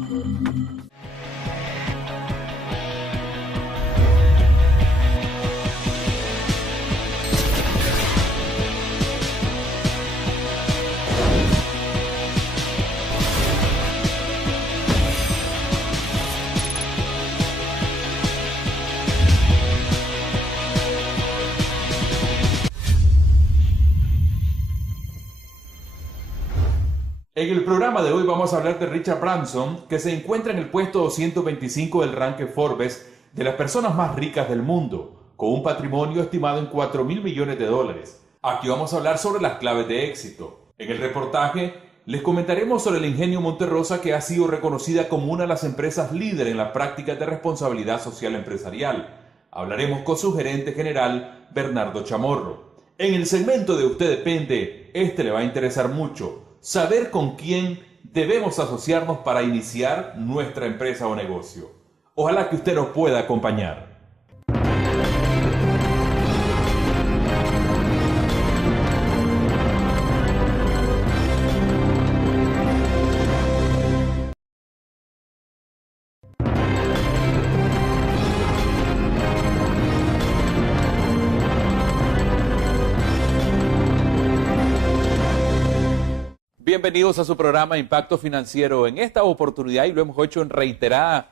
En el programa de hoy vamos a hablar de Richard Branson, que se encuentra en el puesto 225 del ranking Forbes de las personas más ricas del mundo, con un patrimonio estimado en $4.000 millones. Aquí vamos a hablar sobre las claves de éxito. En el reportaje les comentaremos sobre el Ingenio Monterrosa, que ha sido reconocida como una de las empresas líder en las prácticas de responsabilidad social empresarial. Hablaremos con su gerente general, Bernardo Chamorro. En el segmento de Usted Depende, le va a interesar mucho saber con quién debemos asociarnos para iniciar nuestra empresa o negocio. Ojalá que usted nos pueda acompañar. Bienvenidos a su programa Impacto Financiero. En esta oportunidad, y lo hemos hecho en reiterados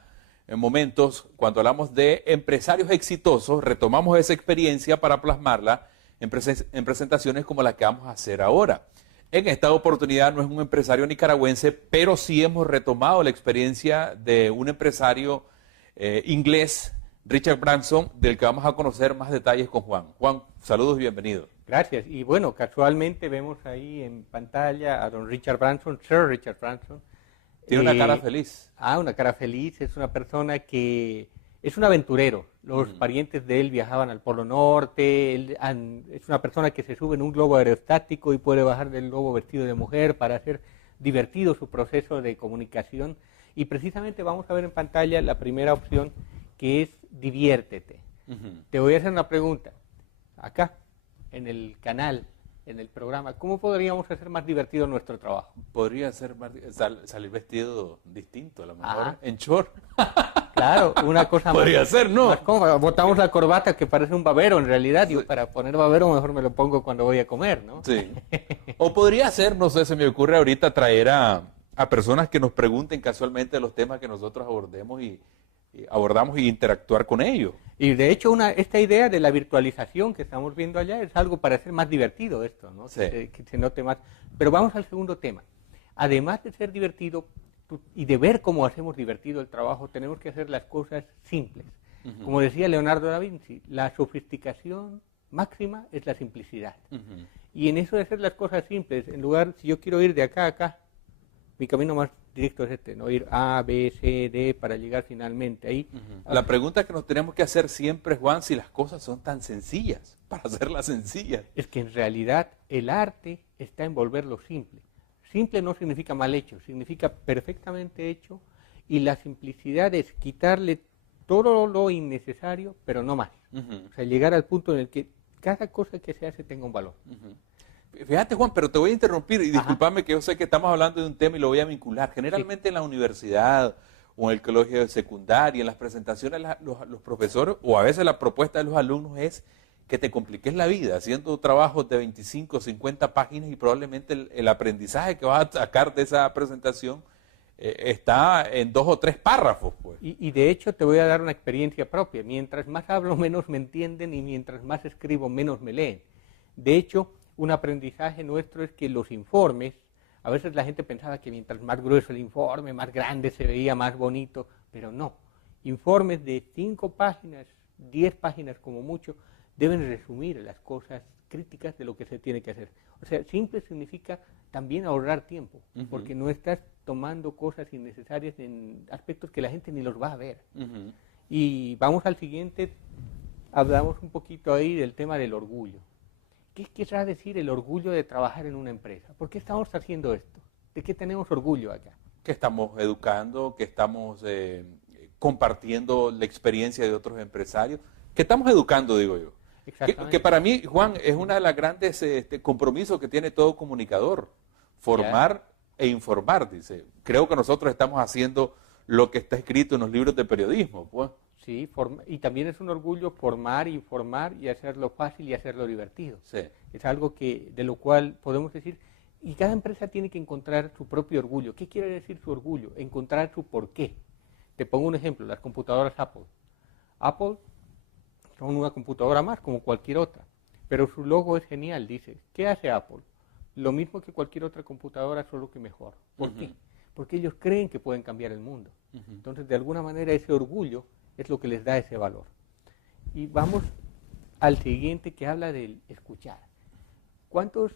momentos, cuando hablamos de empresarios exitosos, retomamos esa experiencia para plasmarla en presentaciones como la que vamos a hacer ahora. En esta oportunidad no es un empresario nicaragüense, pero sí hemos retomado la experiencia de un empresario inglés, Richard Branson, del que vamos a conocer más detalles con Juan. Juan, saludos y bienvenido. Gracias. Y bueno, casualmente vemos ahí en pantalla a don Richard Branson, Sir Richard Branson. Tiene una cara feliz. Una cara feliz. Es una persona que es un aventurero. Los parientes de él viajaban al Polo Norte. Es una persona que se sube en un globo aerostático y puede bajar del globo vestido de mujer para hacer divertido su proceso de comunicación. Y precisamente vamos a ver en pantalla la primera opción, que es diviértete. Te voy a hacer una pregunta. Acá, en el canal, en el programa, ¿cómo podríamos hacer más divertido nuestro trabajo? Podría ser más, salir vestido distinto, a lo mejor, en short. Claro, una cosa podría ser, ¿no? Más cómoda. Botamos la corbata que parece un babero, en realidad. Yo, para poner babero mejor me lo pongo cuando voy a comer, ¿no? Sí. O podría ser, no sé, se me ocurre ahorita traer a personas que nos pregunten casualmente los temas que nosotros abordamos y interactuar con ellos. Y de hecho esta idea de la virtualización que estamos viendo allá es algo para hacer más divertido esto, ¿no? Sí. Que se note más. Pero vamos al segundo tema. Además de ser divertido y de ver cómo hacemos divertido el trabajo, tenemos que hacer las cosas simples. Como decía Leonardo da Vinci, la sofisticación máxima es la simplicidad. Y en eso de hacer las cosas simples, en lugar, si yo quiero ir de acá a acá, mi camino más directo es no ir A, B, C, D para llegar finalmente ahí. La pregunta que nos tenemos que hacer siempre, Juan, si las cosas son tan sencillas, para hacerlas sencillas. Es que en realidad el arte está en volverlo simple. Simple no significa mal hecho, significa perfectamente hecho, y la simplicidad es quitarle todo lo innecesario, pero no más. O sea, llegar al punto en el que cada cosa que se hace tenga un valor. Fíjate, Juan, pero te voy a interrumpir y discúlpame que yo sé que estamos hablando de un tema y lo voy a vincular. Generalmente en la universidad o en el colegio de secundaria, en las presentaciones, los profesores o a veces la propuesta de los alumnos es que te compliques la vida haciendo trabajos de 25, 50 páginas y probablemente el aprendizaje que vas a sacar de esa presentación está en 2 o 3 párrafos. Pues. Y de hecho te voy a dar una experiencia propia. Mientras más hablo, menos me entienden, y mientras más escribo, menos me leen. De hecho, un aprendizaje nuestro es que los informes, a veces la gente pensaba que mientras más grueso el informe, más grande se veía, más bonito, pero no. Informes de 5 páginas, 10 páginas como mucho, deben resumir las cosas críticas de lo que se tiene que hacer. O sea, simple significa también ahorrar tiempo, porque no estás tomando cosas innecesarias en aspectos que la gente ni los va a ver. Y vamos al siguiente, hablamos un poquito ahí del tema del orgullo. ¿Qué querrá decir el orgullo de trabajar en una empresa? ¿Por qué estamos haciendo esto? ¿De qué tenemos orgullo acá? Que estamos educando, que estamos compartiendo la experiencia de otros empresarios, que estamos educando, digo yo. Que para mí, Juan, es una de las grandes compromisos que tiene todo comunicador, formar e informar, dice. Creo que nosotros estamos haciendo lo que está escrito en los libros de periodismo, pues. Sí, y también es un orgullo formar, informar y hacerlo fácil y hacerlo divertido. Sí. Es algo de lo cual podemos decir, y cada empresa tiene que encontrar su propio orgullo. ¿Qué quiere decir su orgullo? Encontrar su porqué. Te pongo un ejemplo, las computadoras Apple. Apple son una computadora más, como cualquier otra, pero su logo es genial, dice. ¿Qué hace Apple? Lo mismo que cualquier otra computadora, solo que mejor. ¿Por qué? Porque ellos creen que pueden cambiar el mundo. Entonces, de alguna manera, ese orgullo es lo que les da ese valor. Y vamos al siguiente, que habla del escuchar. ¿Cuántos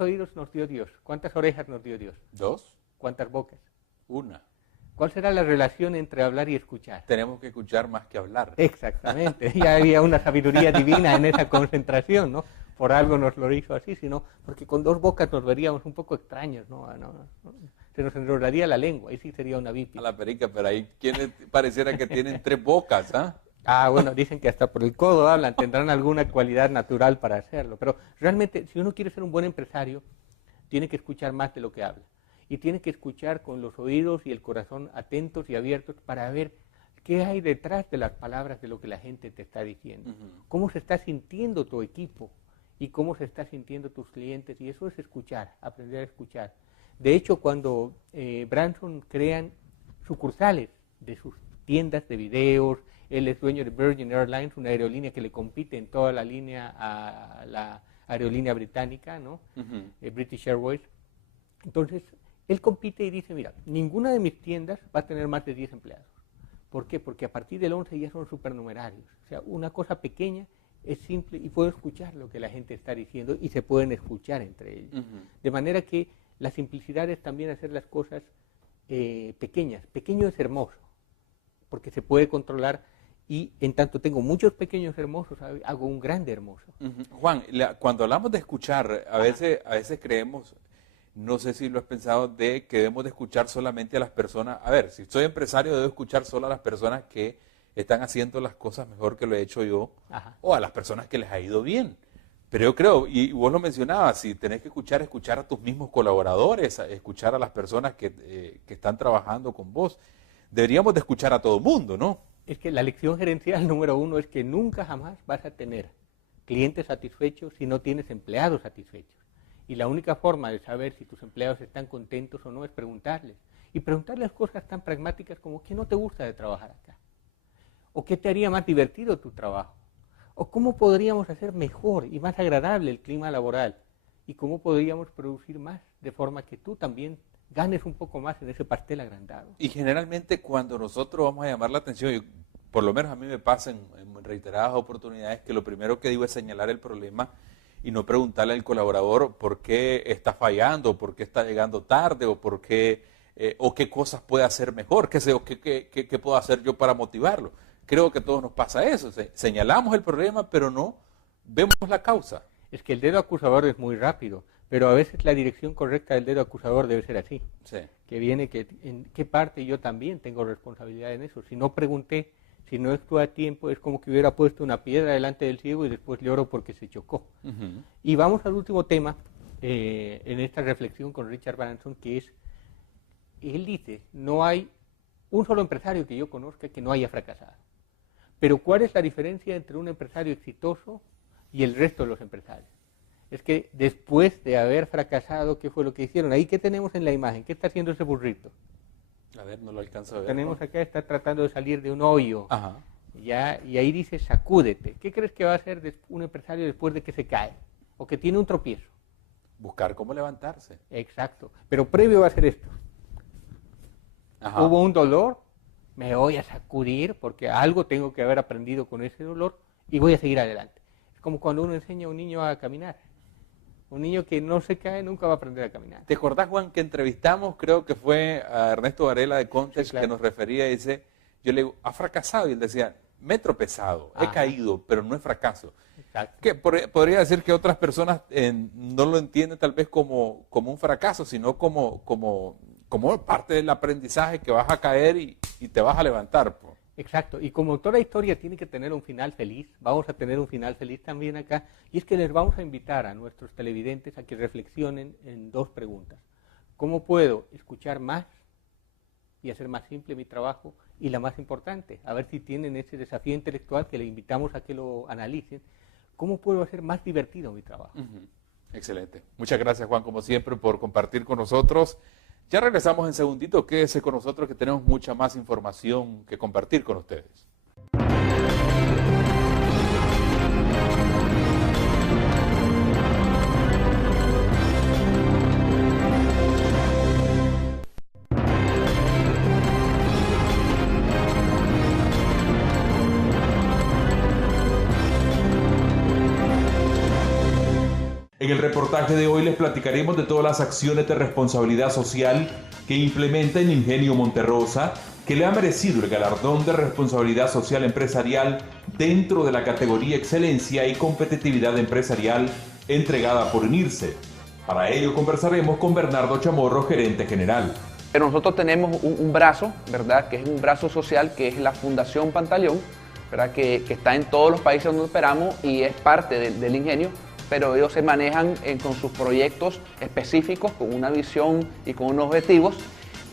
oídos nos dio Dios? ¿Cuántas orejas nos dio Dios? 2. ¿Cuántas bocas? 1. ¿Cuál será la relación entre hablar y escuchar? Tenemos que escuchar más que hablar. Exactamente. Ya había una sabiduría divina en esa concentración, ¿no? Por algo nos lo hizo así, sino porque con 2 bocas nos veríamos un poco extraños, ¿no? Se nos enrolaría la lengua, ahí sí sería una A bípeda. la perica, pero ahí quienes pareciera que tienen 3 bocas, ¿ah? Bueno, dicen que hasta por el codo hablan, tendrán alguna cualidad natural para hacerlo, pero realmente si uno quiere ser un buen empresario, tiene que escuchar más de lo que habla, y tiene que escuchar con los oídos y el corazón atentos y abiertos para ver qué hay detrás de las palabras de lo que la gente te está diciendo, cómo se está sintiendo tu equipo y cómo se está sintiendo tus clientes, y eso es escuchar, aprender a escuchar. De hecho, cuando Branson crean sucursales de sus tiendas de videos, él es dueño de Virgin Airlines, una aerolínea que le compite en toda la línea a la aerolínea británica, ¿no? British Airways. Entonces, él compite y dice, mira, ninguna de mis tiendas va a tener más de 10 empleados. ¿Por qué? Porque a partir del 11 ya son supernumerarios. O sea, una cosa pequeña es simple y puedo escuchar lo que la gente está diciendo y se pueden escuchar entre ellos. De manera que la simplicidad es también hacer las cosas pequeñas. Pequeño es hermoso, porque se puede controlar, y en tanto tengo muchos pequeños hermosos, hago un grande hermoso. Juan, cuando hablamos de escuchar, a veces creemos, no sé si lo has pensado, de que debemos de escuchar solamente a las personas. A ver, si soy empresario, debo escuchar solo a las personas que están haciendo las cosas mejor que lo he hecho yo, o a las personas que les ha ido bien. Pero yo creo, y vos lo mencionabas, si tenés que escuchar a tus mismos colaboradores, escuchar a las personas que están trabajando con vos, deberíamos de escuchar a todo el mundo, ¿no? Es que la lección gerencial número 1 es que nunca jamás vas a tener clientes satisfechos si no tienes empleados satisfechos. Y la única forma de saber si tus empleados están contentos o no es preguntarles. Y preguntarles cosas tan pragmáticas como ¿qué no te gusta de trabajar acá? ¿O qué te haría más divertido tu trabajo? ¿O cómo podríamos hacer mejor y más agradable el clima laboral? ¿Y cómo podríamos producir más de forma que tú también ganes un poco más en ese pastel agrandado? Y generalmente cuando nosotros vamos a llamar la atención, y por lo menos a mí me pasa en reiteradas oportunidades, que lo primero que digo es señalar el problema y no preguntarle al colaborador por qué está fallando, por qué está llegando tarde, o por qué, o qué cosas puede hacer mejor, qué puedo hacer yo para motivarlo. Creo que a todos nos pasa eso, señalamos el problema, pero no vemos la causa. Es que el dedo acusador es muy rápido, pero a veces la dirección correcta del dedo acusador debe ser así. Sí. Que viene en qué parte yo también tengo responsabilidad en eso. Si no pregunté, si no actué a tiempo, es como que hubiera puesto una piedra delante del ciego y después le oro porque se chocó. Y vamos al último tema en esta reflexión con Richard Branson, que es, él dice, no hay un solo empresario que yo conozca que no haya fracasado. Pero ¿cuál es la diferencia entre un empresario exitoso y el resto de los empresarios? Es que después de haber fracasado, ¿qué fue lo que hicieron? Ahí, ¿qué tenemos en la imagen? ¿Qué está haciendo ese burrito? A ver, no lo alcanzo a ver. Tenemos acá, está tratando de salir de un hoyo. Ajá. Ya, y ahí dice, sacúdete. ¿Qué crees que va a hacer un empresario después de que se cae? O que tiene un tropiezo. Buscar cómo levantarse. Exacto. Pero previo va a ser esto. Ajá. Hubo un dolor, me voy a sacudir porque algo tengo que haber aprendido con ese dolor y voy a seguir adelante. Es como cuando uno enseña a un niño a caminar. Un niño que no se cae nunca va a aprender a caminar. ¿Te acordás, Juan, que entrevistamos, creo que fue a Ernesto Varela de Context, sí, claro, que nos refería y dice, yo le digo, ¿ha fracasado? Y él decía, me he tropezado, he caído, pero no es fracaso. Exacto. Que podría decir que otras personas no lo entienden tal vez como un fracaso, sino como parte del aprendizaje, que vas a caer y te vas a levantar. Exacto, y como toda historia tiene que tener un final feliz, vamos a tener un final feliz también acá, y es que les vamos a invitar a nuestros televidentes a que reflexionen en dos preguntas. ¿Cómo puedo escuchar más y hacer más simple mi trabajo? Y la más importante, a ver si tienen ese desafío intelectual que les invitamos a que lo analicen, ¿cómo puedo hacer más divertido mi trabajo? Excelente. Muchas gracias, Juan, como siempre, por compartir con nosotros. Ya regresamos en segundito. Quédese con nosotros que tenemos mucha más información que compartir con ustedes. En el reportaje de hoy les platicaremos de todas las acciones de responsabilidad social que implementa el Ingenio Monterrosa, que le ha merecido el galardón de responsabilidad social empresarial dentro de la categoría Excelencia y Competitividad Empresarial entregada por INIRSE. Para ello conversaremos con Bernardo Chamorro, gerente general. Pero nosotros tenemos un brazo, ¿verdad?, que es un brazo social, que es la Fundación Pantaleón, ¿verdad?, que está en todos los países donde operamos y es parte del Ingenio, pero ellos se manejan con sus proyectos específicos, con una visión y con unos objetivos,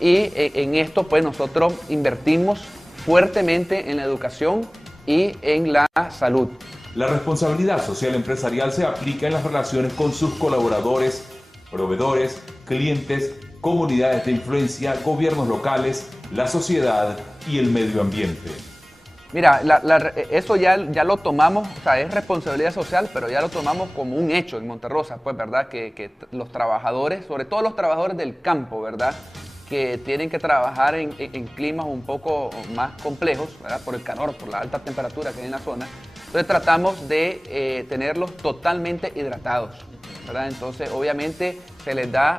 y en esto pues nosotros invertimos fuertemente en la educación y en la salud. La responsabilidad social empresarial se aplica en las relaciones con sus colaboradores, proveedores, clientes, comunidades de influencia, gobiernos locales, la sociedad y el medio ambiente. Mira, eso ya lo tomamos, o sea, es responsabilidad social, pero ya lo tomamos como un hecho en Monterrosa, pues, ¿verdad? Que los trabajadores, sobre todo los trabajadores del campo, ¿verdad?, que tienen que trabajar en climas un poco más complejos, ¿verdad?, por el calor, por la alta temperatura que hay en la zona. Entonces tratamos de tenerlos totalmente hidratados, ¿verdad? Entonces, obviamente, se les da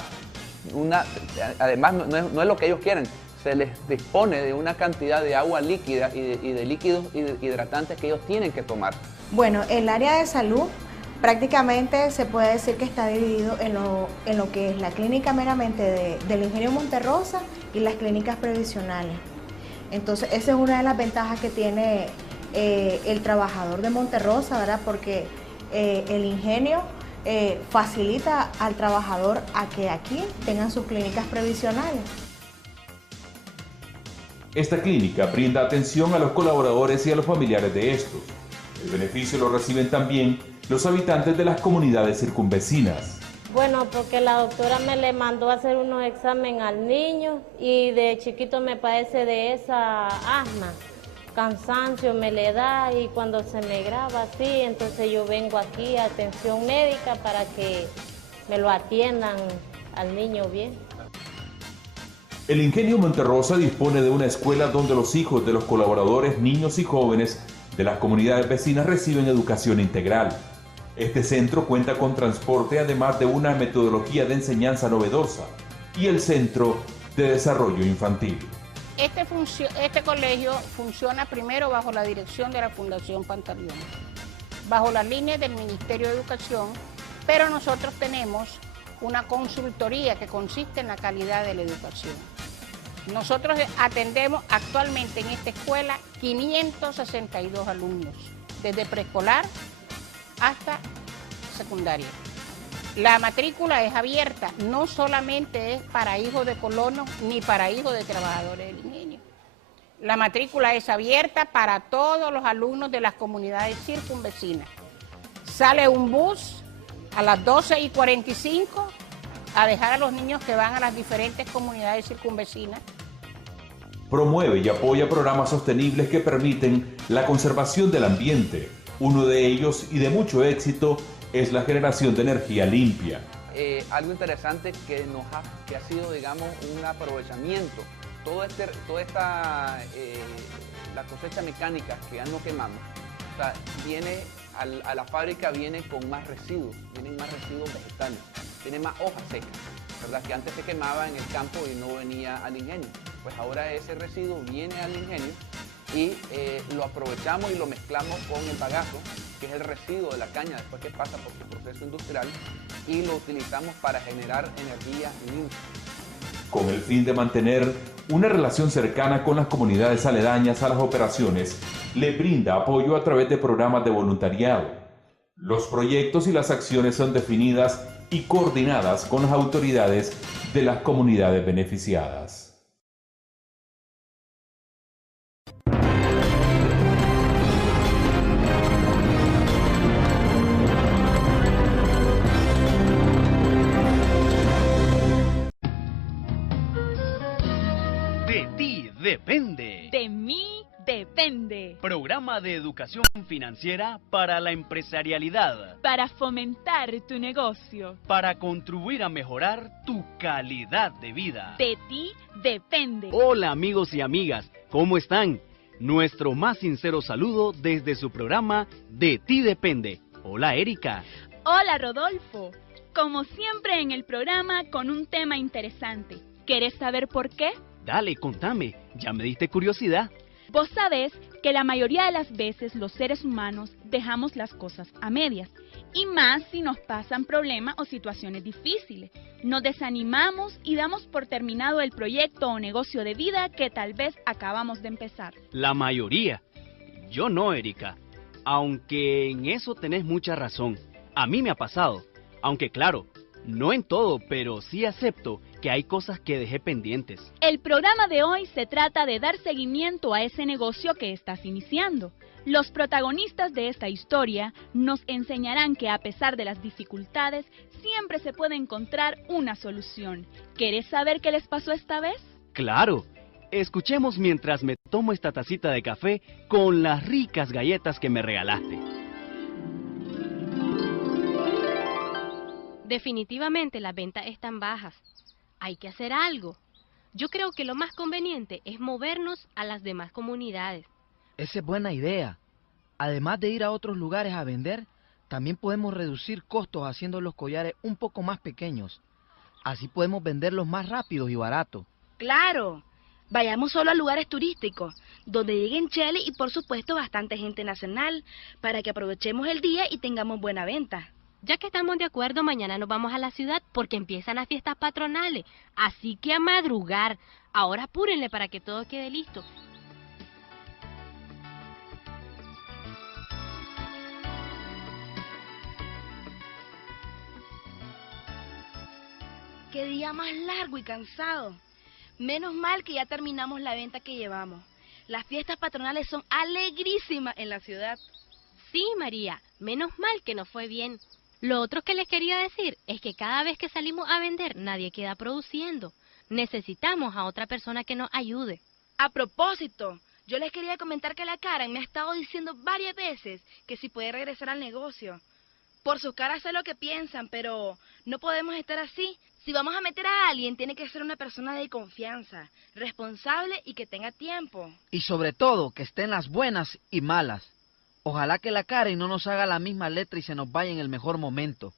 además no es lo que ellos quieren, se les dispone de una cantidad de agua líquida y de líquidos hidratantes que ellos tienen que tomar. Bueno, el área de salud prácticamente se puede decir que está dividido en lo que es la clínica meramente del Ingenio Monterrosa y las clínicas previsionales. Entonces, esa es una de las ventajas que tiene el trabajador de Monterrosa, ¿verdad? Porque el Ingenio facilita al trabajador a que aquí tengan sus clínicas previsionales. Esta clínica brinda atención a los colaboradores y a los familiares de estos. El beneficio lo reciben también los habitantes de las comunidades circunvecinas. Bueno, porque la doctora me le mandó a hacer unos exámenes al niño y de chiquito me padece de esa asma. Cansancio me le da y cuando se me graba así, entonces yo vengo aquí a atención médica para que me lo atiendan al niño bien. El Ingenio Monterrosa dispone de una escuela donde los hijos de los colaboradores, niños y jóvenes de las comunidades vecinas reciben educación integral. Este centro cuenta con transporte, además de una metodología de enseñanza novedosa y el Centro de Desarrollo Infantil. Este colegio funciona primero bajo la dirección de la Fundación Pantaleón, bajo las líneas del Ministerio de Educación, pero nosotros tenemos una consultoría que consiste en la calidad de la educación. Nosotros atendemos actualmente en esta escuela 562 alumnos, desde preescolar hasta secundaria. La matrícula es abierta, no solamente es para hijos de colonos ni para hijos de trabajadores del ingenio. La matrícula es abierta para todos los alumnos de las comunidades circunvecinas. Sale un bus a las 12:45 a dejar a los niños que van a las diferentes comunidades circunvecinas. Promueve y apoya programas sostenibles que permiten la conservación del ambiente. Uno de ellos, y de mucho éxito, es la generación de energía limpia. Algo interesante que ha sido, digamos, un aprovechamiento. La cosecha mecánica que ya no quemamos, o sea, viene a la fábrica, viene con más residuos, vienen más residuos vegetales, tiene más hojas secas, ¿verdad?, que antes se quemaba en el campo y no venía al ingenio. Pues ahora ese residuo viene al ingenio y lo aprovechamos y lo mezclamos con el bagazo, que es el residuo de la caña después que pasa por su proceso industrial, y lo utilizamos para generar energía limpia. Con el fin de mantener una relación cercana con las comunidades aledañas a las operaciones, le brinda apoyo a través de programas de voluntariado. Los proyectos y las acciones son definidas y coordinadas con las autoridades de las comunidades beneficiadas. De ti depende. De mí depende. Programa de educación financiera para la empresarialidad. Para fomentar tu negocio. Para contribuir a mejorar tu calidad de vida. De ti depende. Hola amigos y amigas, ¿cómo están? Nuestro más sincero saludo desde su programa De ti depende. Hola Erika. Hola Rodolfo. Como siempre en el programa con un tema interesante. ¿Querés saber por qué? Dale, contame, ya me diste curiosidad. Vos sabés que la mayoría de las veces los seres humanos dejamos las cosas a medias, y más si nos pasan problemas o situaciones difíciles. Nos desanimamos y damos por terminado el proyecto o negocio de vida que tal vez acabamos de empezar. La mayoría. Yo no, Erika. Aunque en eso tenés mucha razón. A mí me ha pasado. Aunque claro, no en todo, pero sí acepto que hay cosas que dejé pendientes. El programa de hoy se trata de dar seguimiento a ese negocio que estás iniciando. Los protagonistas de esta historia nos enseñarán que a pesar de las dificultades, siempre se puede encontrar una solución. ¿Querés saber qué les pasó esta vez? Claro. Escuchemos mientras me tomo esta tacita de café con las ricas galletas que me regalaste. Definitivamente las ventas están bajas. Hay que hacer algo. Yo creo que lo más conveniente es movernos a las demás comunidades. Esa es buena idea. Además de ir a otros lugares a vender, también podemos reducir costos haciendo los collares un poco más pequeños. Así podemos venderlos más rápidos y baratos. ¡Claro! Vayamos solo a lugares turísticos, donde lleguen cheles y por supuesto bastante gente nacional, para que aprovechemos el día y tengamos buena venta. Ya que estamos de acuerdo, mañana nos vamos a la ciudad porque empiezan las fiestas patronales. Así que a madrugar. Ahora apúrenle para que todo quede listo. ¡Qué día más largo y cansado! Menos mal que ya terminamos la venta que llevamos. Las fiestas patronales son alegrísimas en la ciudad. Sí, María, menos mal que nos fue bien. Lo otro que les quería decir es que cada vez que salimos a vender, nadie queda produciendo. Necesitamos a otra persona que nos ayude. A propósito, yo les quería comentar que la Karen me ha estado diciendo varias veces que si puede regresar al negocio. Por sus caras sé lo que piensan, pero no podemos estar así. Si vamos a meter a alguien, tiene que ser una persona de confianza, responsable y que tenga tiempo. Y sobre todo, que estén las buenas y malas. Ojalá que la Karen no nos haga la misma letra y se nos vaya en el mejor momento.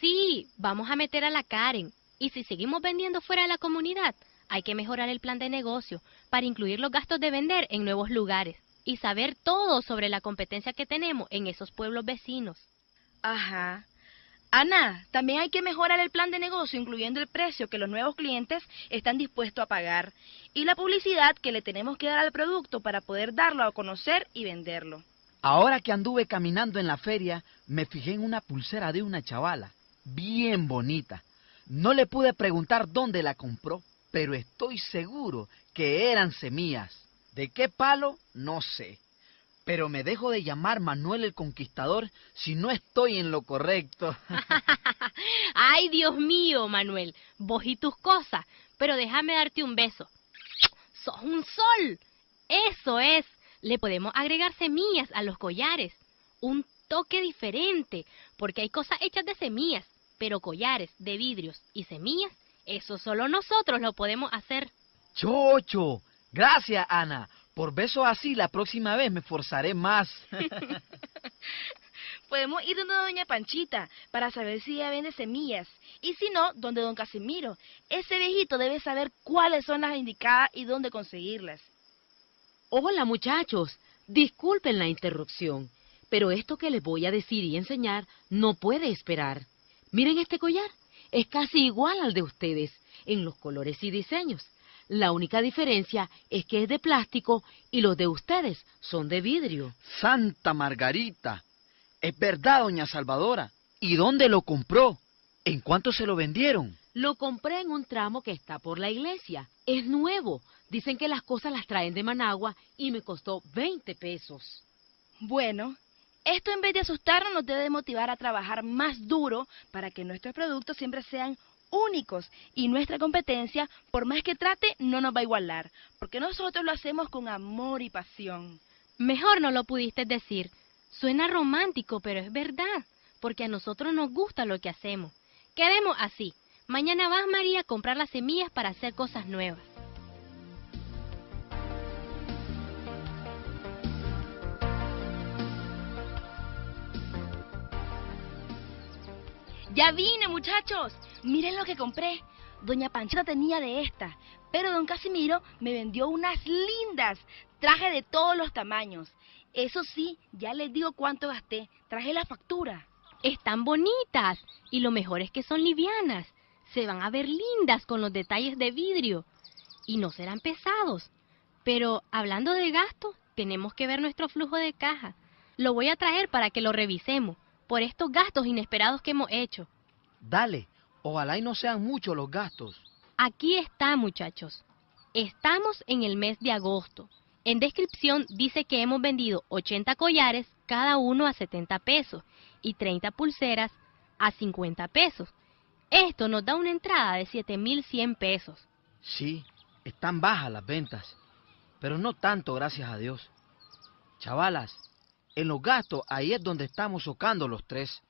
Sí, vamos a meter a la Karen. Y si seguimos vendiendo fuera de la comunidad, hay que mejorar el plan de negocio para incluir los gastos de vender en nuevos lugares y saber todo sobre la competencia que tenemos en esos pueblos vecinos. Ajá. Ana, también hay que mejorar el plan de negocio, incluyendo el precio que los nuevos clientes están dispuestos a pagar y la publicidad que le tenemos que dar al producto para poder darlo a conocer y venderlo. Ahora que anduve caminando en la feria, me fijé en una pulsera de una chavala, bien bonita. No le pude preguntar dónde la compró, pero estoy seguro que eran semillas. ¿De qué palo? No sé. Pero me dejo de llamar Manuel el Conquistador si no estoy en lo correcto. Ay, Dios mío, Manuel, vos y tus cosas, pero déjame darte un beso. ¡Sos un sol! Eso es. Le podemos agregar semillas a los collares, un toque diferente, porque hay cosas hechas de semillas, pero collares de vidrios y semillas, eso solo nosotros lo podemos hacer. ¡Chocho! Gracias, Ana. Por besos así, la próxima vez me esforzaré más. Podemos ir donde doña Panchita para saber si ella vende semillas, y si no, donde don Casimiro. Ese viejito debe saber cuáles son las indicadas y dónde conseguirlas. Hola muchachos, disculpen la interrupción, pero esto que les voy a decir y enseñar no puede esperar. Miren este collar, es casi igual al de ustedes, en los colores y diseños. La única diferencia es que es de plástico y los de ustedes son de vidrio. Santa Margarita. Es verdad, doña Salvadora. ¿Y dónde lo compró? ¿En cuánto se lo vendieron? Lo compré en un tramo que está por la iglesia. Es nuevo. Dicen que las cosas las traen de Managua y me costó 20 pesos. Bueno, esto en vez de asustarnos nos debe motivar a trabajar más duro para que nuestros productos siempre sean únicos y nuestra competencia, por más que trate, no nos va a igualar, porque nosotros lo hacemos con amor y pasión. Mejor no lo pudiste decir. Suena romántico, pero es verdad, porque a nosotros nos gusta lo que hacemos. Quedemos así. Mañana vas, María, a comprar las semillas para hacer cosas nuevas. Ya vine, muchachos. Miren lo que compré. Doña Panchita tenía de estas, pero don Casimiro me vendió unas lindas. Traje de todos los tamaños. Eso sí, ya les digo cuánto gasté. Traje la factura. Están bonitas y lo mejor es que son livianas. Se van a ver lindas con los detalles de vidrio y no serán pesados. Pero hablando de gastos, tenemos que ver nuestro flujo de caja. Lo voy a traer para que lo revisemos por estos gastos inesperados que hemos hecho. Dale, ojalá y no sean muchos los gastos. Aquí está, muchachos. Estamos en el mes de agosto. En descripción dice que hemos vendido 80 collares, cada uno a 70 pesos, y 30 pulseras a 50 pesos. Esto nos da una entrada de 7,100 pesos. Sí, están bajas las ventas, pero no tanto, gracias a Dios. Chavalas, en los gastos ahí es donde estamos socando los tres.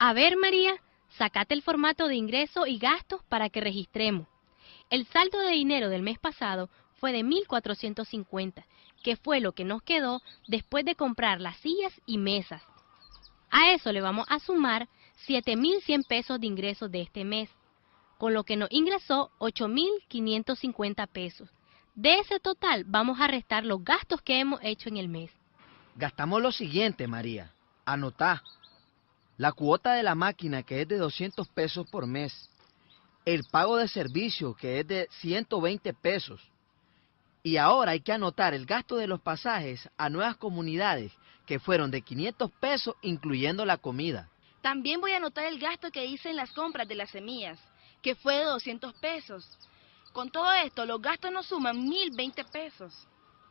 A ver, María, sacate el formato de ingreso y gastos para que registremos. El saldo de dinero del mes pasado fue de 1,450, que fue lo que nos quedó después de comprar las sillas y mesas. A eso le vamos a sumar 7,100 pesos de ingresos de este mes, con lo que nos ingresó 8,550 pesos. De ese total vamos a restar los gastos que hemos hecho en el mes. Gastamos lo siguiente, María. Anotá. La cuota de la máquina, que es de 200 pesos por mes. El pago de servicio, que es de 120 pesos. Y ahora hay que anotar el gasto de los pasajes a nuevas comunidades, que fueron de 500 pesos, incluyendo la comida. También voy a anotar el gasto que hice en las compras de las semillas, que fue de 200 pesos. Con todo esto, los gastos nos suman 1,020 pesos.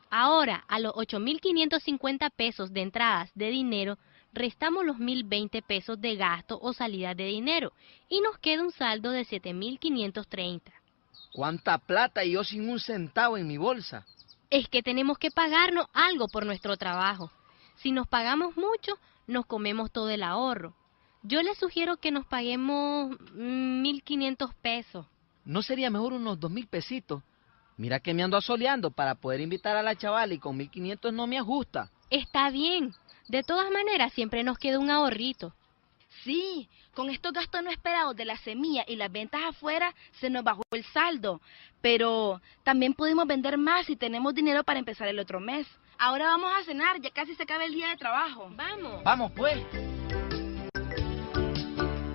Ahora, a los 8,550 pesos de entradas de dinero, restamos los 1,020 pesos de gasto o salida de dinero, y nos queda un saldo de 7,530. ¿Cuánta plata y yo sin un centavo en mi bolsa? Es que tenemos que pagarnos algo por nuestro trabajo. Si nos pagamos mucho, nos comemos todo el ahorro. Yo les sugiero que nos paguemos 1,500 pesos. ¿No sería mejor unos 2,000 pesitos? Mira que me ando asoleando para poder invitar a la chavala y con 1,500 no me ajusta. Está bien. De todas maneras, siempre nos queda un ahorrito. Sí, con estos gastos no esperados de la semilla y las ventas afuera, se nos bajó el saldo. Pero también pudimos vender más si tenemos dinero para empezar el otro mes. Ahora vamos a cenar, ya casi se acaba el día de trabajo. ¡Vamos! ¡Vamos, pues!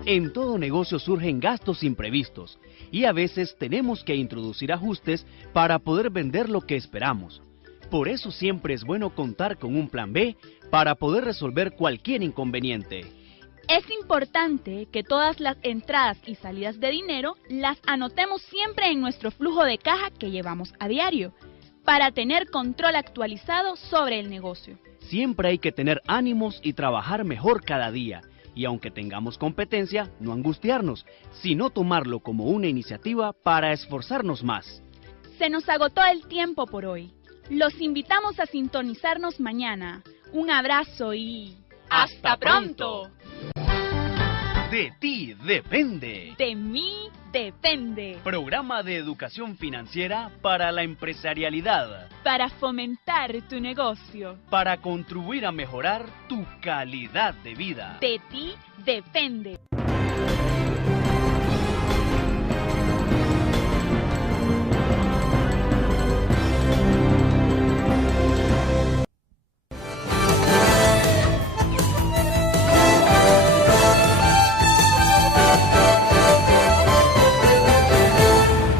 En todo negocio surgen gastos imprevistos y a veces tenemos que introducir ajustes para poder vender lo que esperamos. Por eso siempre es bueno contar con un plan B para poder resolver cualquier inconveniente. Es importante que todas las entradas y salidas de dinero las anotemos siempre en nuestro flujo de caja que llevamos a diario, para tener control actualizado sobre el negocio. Siempre hay que tener ánimos y trabajar mejor cada día. Y aunque tengamos competencia, no angustiarnos, sino tomarlo como una iniciativa para esforzarnos más. Se nos agotó el tiempo por hoy. Los invitamos a sintonizarnos mañana. Un abrazo y... ¡hasta pronto! De ti depende. De mí depende. Programa de educación financiera para la empresarialidad. Para fomentar tu negocio. Para contribuir a mejorar tu calidad de vida. De ti depende.